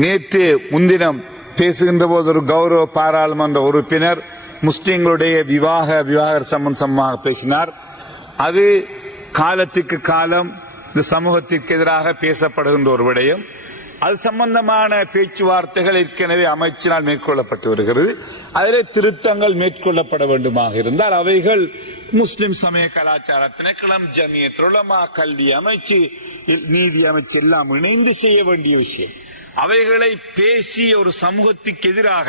நேற்று முன்தினம் பேசுகின்ற போது ஒரு கௌரவ பாராளுமன்ற உறுப்பினர் முஸ்லிம்களுடைய விவாகர சம்பந்தமாக பேசினார். அது காலத்துக்கு காலம் இந்த சமூகத்திற்கு எதிராக பேசப்படுகின்ற ஒரு விடயம். அது சம்பந்தமான பேச்சுவார்த்தைகள் ஏற்கனவே அமைச்சினால் மேற்கொள்ளப்பட்டு வருகிறது. அதில் திருத்தங்கள் மேற்கொள்ளப்பட வேண்டுமாக இருந்தால் அவைகள் முஸ்லிம் சமய கலாச்சார திணைக்களம், ஜமியத் உலமா, கல்வி அமைச்சு, நீதி அமைச்சு எல்லாம் இணைந்து செய்ய வேண்டிய விஷயம். அவைகளை பேசி ஒரு சமூகத்துக்கு எதிராக,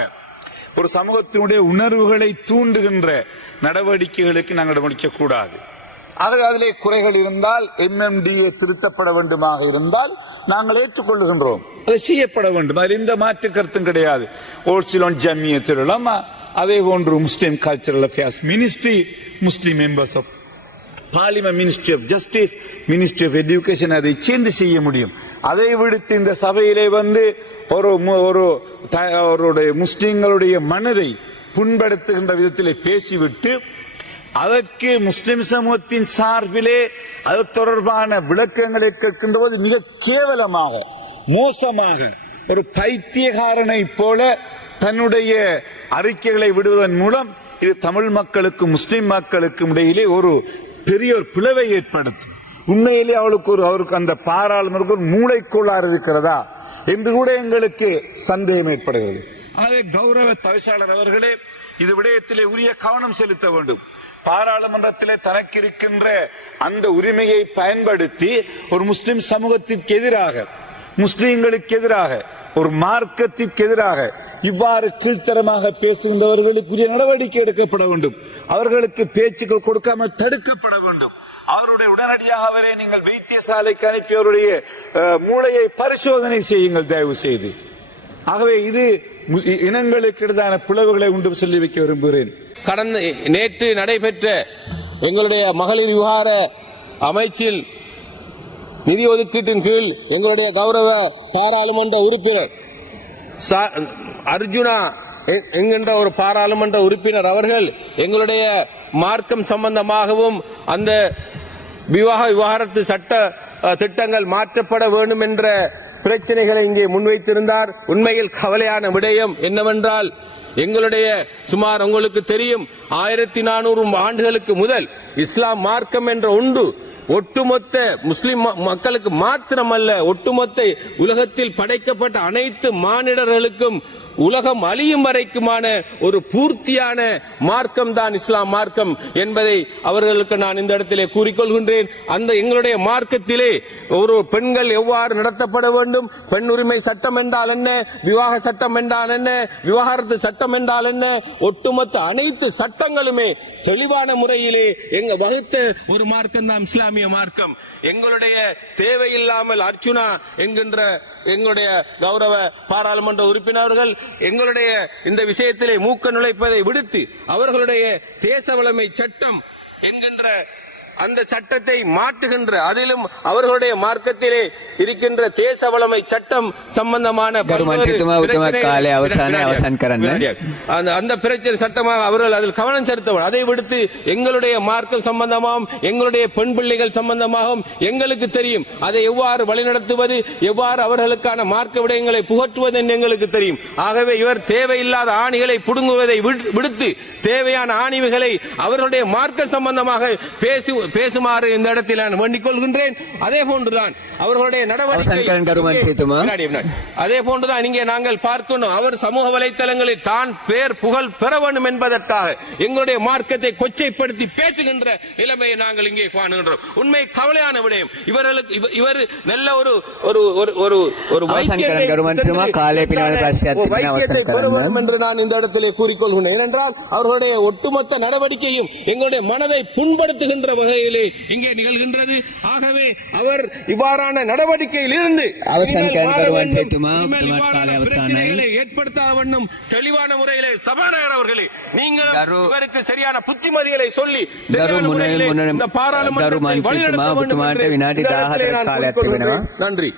ஒரு சமூகத்தினுடைய உணர்வுகளை தூண்டுகின்ற நடவடிக்கைகளுக்கு நாங்கள் முடிக்கக்கூடாது. அதிலே குறைகள் இருந்தால் MMDA திருத்தப்பட வேண்டுமாக இருந்தால் நாங்கள் ஏற்றுக்கொள்ளுகின்றோம். அது செய்யப்பட வேண்டும். அதில் எந்த மாற்று கருத்தும் கிடையாது. ஓல்சிலோன் ஜமியத் உலமா, அதே போன்று Muslim cultural affairs ministry, Muslim members of parliament, ministry of justice, ministry of education அதை சேர்ந்து செய்ய முடியும். அதை விடுத்து இந்த சபையிலே வந்து ஒரு முஸ்லிம்களுடைய மனதை புண்படுத்துகின்ற விதத்திலே பேசிவிட்டு அதற்கு முஸ்லிம் சமூகத்தின் சார்பிலே அது தொடர்பான விளக்கங்களை கேட்கின்ற போது மிக கேவலமாக, மோசமாக, ஒரு பைத்தியகாரனை போல தன்னுடைய அறிக்கைகளை விடுவதன் மூலம் இது தமிழ் மக்களுக்கும் முஸ்லிம் மக்களுக்கும் இடையிலே ஒரு பெரிய ஒரு பிளவை ஏற்படுத்தும். உண்மையிலே அவருக்கு அந்த பாராளுமன்றத்துக்கு ஒரு மூளைக்கோளாறு இருக்கிறதா என்று கூட எங்களுக்கு சந்தேகம் ஏற்படுகிறது. ஆகவே கௌரவ தவிசாளர் அவர்களே, இது விடயத்திலே உரிய கவனம் செலுத்த வேண்டும். பாராளுமன்றத்திலே தனக்கு இருக்கின்ற அந்த உரிமையை பயன்படுத்தி ஒரு முஸ்லிம் சமூகத்திற்கு எதிராக, முஸ்லிம்களுக்கு எதிராக, ஒரு மார்க்கத்திற்கு எதிராக இவ்வாறு கீழ்த்தரமாக பேசுகின்றவர்களுக்குரிய நடவடிக்கை எடுக்கப்பட வேண்டும். அவர்களுக்கு பேச்சுக்கள் கொடுக்காமல் தடுக்கப்பட வேண்டும். அவருடைய உடனடியாக அவரை நீங்கள் வைத்தியசாலைக்கு அனுப்பி அவருடைய மூளையை பரிசோதனை செய்யுங்கள் தயவு செய்து. ஆகவே இது இனங்களுக்கு இடையான பிளவுகளை உண்டு சொல்லி வைக்க விரும்புகிறேன். நேற்று நடைபெற்ற எங்களுடைய மகளிர் விவகார அமைச்சில் நிதி ஒதுக்கீட்டின் கீழ் எங்களுடைய கௌரவ பாராளுமன்ற உறுப்பினர் அர்ஜுனா என்கின்ற ஒரு பாராளுமன்ற உறுப்பினர் அவர்கள் எங்களுடைய மார்க்கம் சம்பந்தமாகவும் அந்த விவாகரத்து சட்ட திட்டங்கள் மாற்றப்பட வேண்டும் என்ற பிரச்சனைகளை இங்கே முன்வைத்திருந்தார். உண்மையில் கவலையான விடயம் என்னவென்றால், எங்களுடைய சுமார் உங்களுக்கு தெரியும் 1400 ஆண்டுகளுக்கு முதல் இஸ்லாம் மார்க்கம் என்ற ஒன்று ஒட்டுமொத்த முஸ்லிம் மக்களுக்கு மாத்திரமல்ல, ஒட்டுமொத்த உலகத்தில் படைக்கப்பட்ட அனைத்து மானிடர்களுக்கும் உலகம் அழியும் வரைக்குமான ஒரு பூர்த்தியான மார்க்கம் தான் இஸ்லாம் மார்க்கம் என்பதை அவர்களுக்கு நான் இந்த இடத்திலே கூறிக்கொள்கின்றேன். அந்த எங்களுடைய மார்க்கத்திலே ஒரு பெண்கள் எவ்வாறு நடத்தப்பட வேண்டும், பெண் உரிமை சட்டம் என்றால் என்ன, விவாக சட்டம் என்றால் என்ன, விவாகரத்து சட்டம் என்றால் என்ன, ஒட்டுமொத்த அனைத்து சட்டங்களுமே தெளிவான முறையிலே எங்க வகுத்த ஒரு மார்க்கம் தான் இஸ்லாமிய மார்க்கம். எங்களுடைய தேவையில்லாமல் அர்ச்சுனா என்கின்ற எங்களுடைய கௌரவ பாராளுமன்ற உறுப்பினர்கள் எங்களுடைய இந்த விஷயத்திலே மூக்க நுழைப்பதை விடுத்து அவர்களுடைய தேச வளமை சட்டம் என்கின்ற அந்த சட்டத்தை மாற்றுகின்ற, அதிலும் அவர்களுடைய மார்க்கத்திலே இருக்கின்ற தேச வளமை சட்டம் சம்பந்தமான அந்த பிரச்சனை சட்டமாக அவர்கள் அதில் கவனம் செலுத்தவும், அதை விடுத்து எங்களுடைய மார்க்கம் சம்பந்தமாகவும் எங்களுடைய பெண் பிள்ளைகள் சம்பந்தமாகவும் எங்களுக்கு தெரியும். அதை எவ்வாறு வழிநடத்துவது, எவ்வாறு அவர்களுக்கான மார்க்க விடயங்களை புகற்றுவது என்று எங்களுக்கு தெரியும். ஆகவே இவர் தேவையில்லாத ஆணிகளை புடுங்குவதை விடுத்து தேவையான ஆணிவுகளை அவர்களுடைய மார்க்க சம்பந்தமாக பேசுமாறு இந்த இடத்தில் நான் வேண்டிக் கொள்கின்றேன். அதே போன்றுதான் அவர்களுடைய நடவடிக்கை, அதே போன்றுதான் இங்கே நாங்கள் பார்க்கணும். அவர் சமூக வலைத்தளங்களில் தான் பேர் புகழ் பெற வேண்டும் என்பதற்காக எங்களுடைய மார்க்கத்தை கொச்சைப்படுத்தி பேசுகின்ற நிலைமையை நாங்கள் இங்கே காணுகின்றோம். உண்மை கவலையான விடயம். இவர் நல்ல ஒரு வைத்தியத்தை பெற வேண்டும் என்று நான் இந்த இடத்திலே கூறிக்கொள்கின்றேன். ஏனென்றால் அவர்களுடைய ஒட்டுமொத்த நடவடிக்கையும் எங்களுடைய மனதை புண்படுத்துகின்ற வகையிலே இங்கே நிகழ்கின்றது. ஆகவே அவர் இவ்வாறான நடவடிக்கையில் இருந்து பிரச்சனைகளை ஏற்படுத்தாத வண்ணம் தெளிவான முறையிலே சபாநாயகர் அவர்களே, நீங்கள் இவருக்கு சரியான புத்திமதிகளை சொல்லி இந்த பாராளுமன்றத்தை வழிநடத்த வேண்டும். நன்றி.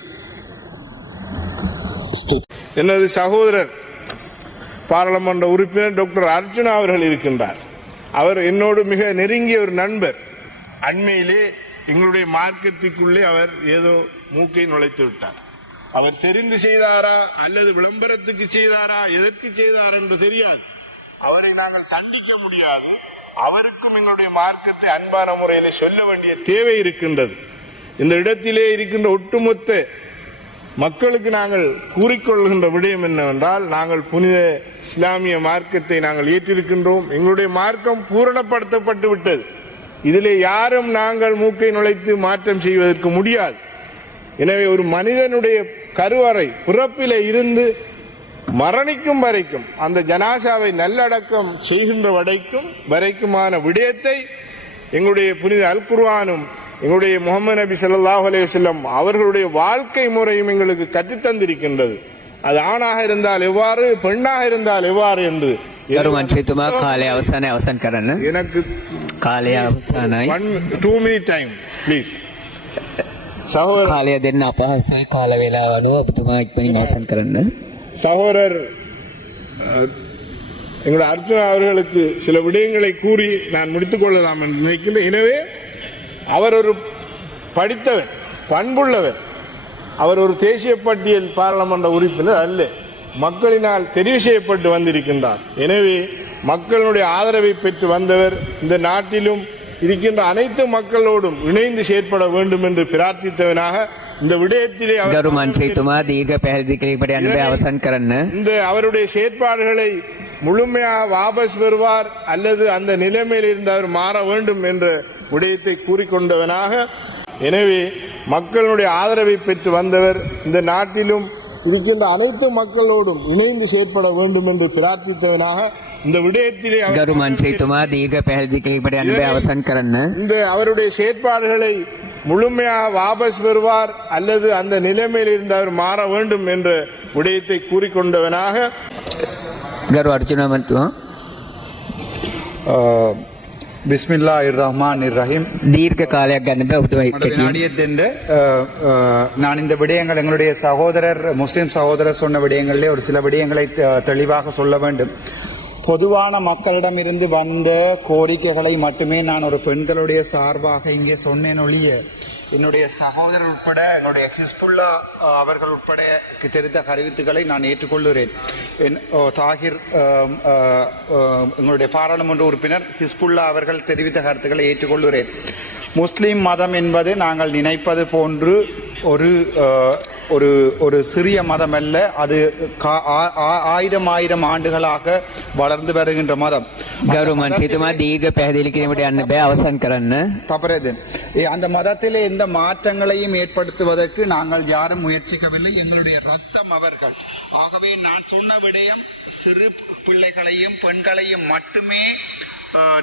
எனது சகோதரர் பாராளுமன்ற உறுப்பினர் டாக்டர் அர்ஜுனா அவர்கள் இருக்கின்றார். அவர் என்னோடு மிக நெருங்கிய ஒரு நண்பர். அண்மையிலே எங்களுடைய மார்க்கத்திற்குள்ளே அவர் ஏதோ மூக்கை நுழைத்து விட்டார். அவர் தெரிந்து செய்தாரா அல்லது விளம்பரத்துக்கு செய்தாரா எதற்கு செய்தார் என்று தெரியாது. அவரை நாங்கள் தண்டிக்க முடியாது. அவருக்கும் எங்களுடைய மார்க்கத்தை அன்பான முறையில் சொல்ல வேண்டிய தேவை இருக்கின்றது. இந்த இடத்திலே இருக்கின்ற ஒட்டுமொத்த மக்களுக்கு நாங்கள் கூறிக்கொள்கின்ற விடயம் என்னவென்றால், நாங்கள் புனித இஸ்லாமிய மார்க்கத்தை நாங்கள் ஏற்றிருக்கின்றோம். எங்களுடைய மார்க்கம் பூரணப்படுத்தப்பட்டு விட்டது. இதிலே யாரும் நாங்கள் மூக்கை நுழைத்து மாற்றம் செய்வதற்கு முடியாது. எனவே ஒரு மனிதனுடைய கருவறை பிறப்பிலே இருந்து மரணிக்கும் வரைக்கும், அந்த ஜனாசாவை நல்லடக்கம் செய்கின்ற வரைக்குமான விடயத்தை எங்களுடைய புனித அல் குர்ஆனும் எங்களுடைய முஹம்மது நபி ஸல்லல்லாஹு அலைஹி வஸல்லம் அவர்களுடைய வாழ்க்கை முறையும் எங்களுக்கு கற்றுத்தந்திருக்கின்றது. அது ஆணாக இருந்தால் எவ்வாறு, பெண்ணாக இருந்தால் எவ்வாறு என்று. ගරුමන්ත්‍රීතුමා කාලය අවසානයේ අවසන් කරන්න. எனக்கு කාලය අවසానයි. 2 minute time please. சகோதரர் කාලය දෙන්න අපහසුයි. කාල වේලාව අනුව ඔබතුමා ඉක්මනින් අවසන් කරන්න. சகோதரர் எங்களுடைய அர்ஜுனா அவர்களுக்கு சில விடயங்களை கூறி நான் முடித்துக் கொள்ளலாம் என்று நினைக்கின்றேன். எனவே அவர் ஒரு படித்தவர், பண்புள்ளவர். அவர் ஒரு தேசிய பட்டியல் பாராளுமன்ற உறுப்பினர் அல்ல, மக்களினால் தெரிவு செய்யப்பட்டு வந்திருக்கின்றார். எனவே மக்களுடைய ஆதரவை பெற்று வந்தவர். இந்த நாட்டிலும் இருக்கின்ற அனைத்து மக்களோடும் இணைந்து செயற்பட வேண்டும் என்று பிரார்த்தித்தவனாக இந்த விடயத்திலே ගරුමන්ත්‍රීතුමා දීර්ඝ පැහැදිලි කිරීමට යන්න බෑ අවසන් කරන්න. இந்த அவருடைய செயற்பாடுகளை முழுமையாக வாபஸ் பெறுவார் அல்லது அந்த நிலைமையில் இருந்து அவர் மாற வேண்டும் என்ற விடயத்தை கூறிக்கொண்டவனாக, எனவே மக்களுடைய ஆதரவை பெற்று வந்தவர். இந்த நாட்டிலும் இருக்கின்ற அனைத்து மக்களோடும் இணைந்து செயற்பட வேண்டும் என்று பிரார்த்தித்தவனாக இந்த விடயத்திலே ගරුමන්ත්‍රීතුමා දීර්ඝ පැහැදිලි කිරීමට යන්න බෑ අවසන් කරන්න. இந்த அவருடைய செயற்பாடுகளை முழுமையாக வாபஸ் பெறுவார் அல்லது அந்த நிலைமையில் இருந்து அவர் மாற வேண்டும் என்ற விடயத்தை கூறிக்கொண்டவனாக, ගරු අර්ජුන මන්තුමා பிஸ்மில்லாஹிர் ரஹ்மானிர் ரஹீம். දීර්ඝ කාලයක් ගන්න බෑ ඔබතුමා ඉක්කටින්. நாடியதென்று நான் இந்த விடயங்கள் எங்களுடைய சகோதரர் முஸ்லிம் சகோதரர் சொன்ன விடயங்களிலே ஒரு சில விடயங்களை தெளிவாக சொல்ல வேண்டும். பொதுவான மக்களிடமிருந்து வந்த கோரிக்கைகளை மட்டுமே நான் ஒரு பெண்களுடைய சார்பாக இங்கே சொன்னேன் ஒழிய, என்னுடைய சகோதரர் உட்பட என்னுடைய ஹிஸ்புல்லா அவர்கள் உட்பட தெரிந்த கருத்துக்களை நான் ஏற்றுக்கொள்கிறேன். தாகிர் எங்களுடைய பாராளுமன்ற உறுப்பினர் ஹிஸ்புல்லா அவர்கள் தெரிவித்த கருத்துக்களை ஏற்றுக்கொள்கிறேன். முஸ்லிம் மதம் என்பது நாங்கள் நினைப்பது போன்று ஒரு ஒரு சிறிய மதம் அல்ல. அது ஆயிரம் ஆண்டுகளாக வளர்ந்து வருகின்ற மதம். ගරුමන්ත්‍රීතුමා දීර්ඝ පැහැදිලි කිරීමට යන්න බෑ අවසන් කරන්න. தவறேதன் அந்த மதத்திலே எந்த மாற்றங்களையும் ஏற்படுத்துவதற்கு நாங்கள் யாரும் முயற்சிக்கவில்லை. எங்களுடைய ரத்தம் அவர்கள். ஆகவே நான் சொன்ன விடயம் சிறு பிள்ளைகளையும் பெண்களையும் மட்டுமே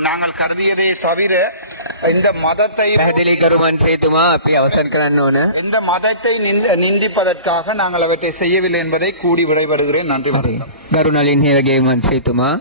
நாங்கள் கருதியதை தவிர இந்த மதத்தை පැහැදිලි ගරුමන්ත්‍රීතුමා අපි අවසන් කරන්න ඕන. இந்த மதத்தை நிந்திப்பதற்காக நாங்கள் அவற்றை செய்யவில்லை என்பதை கூடி விடைபெறுகிறேன். நன்றி. ගරු නලින් හේවගේ මන්ත්‍රීතුමා